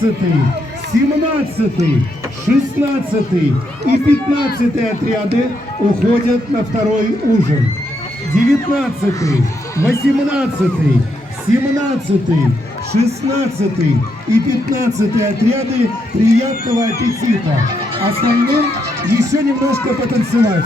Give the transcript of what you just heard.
17, 16 и 15 отряды уходят на второй ужин. 19, 18, 17, 16 и 15 отряды приятного аппетита. Остальным еще немножко потанцевать.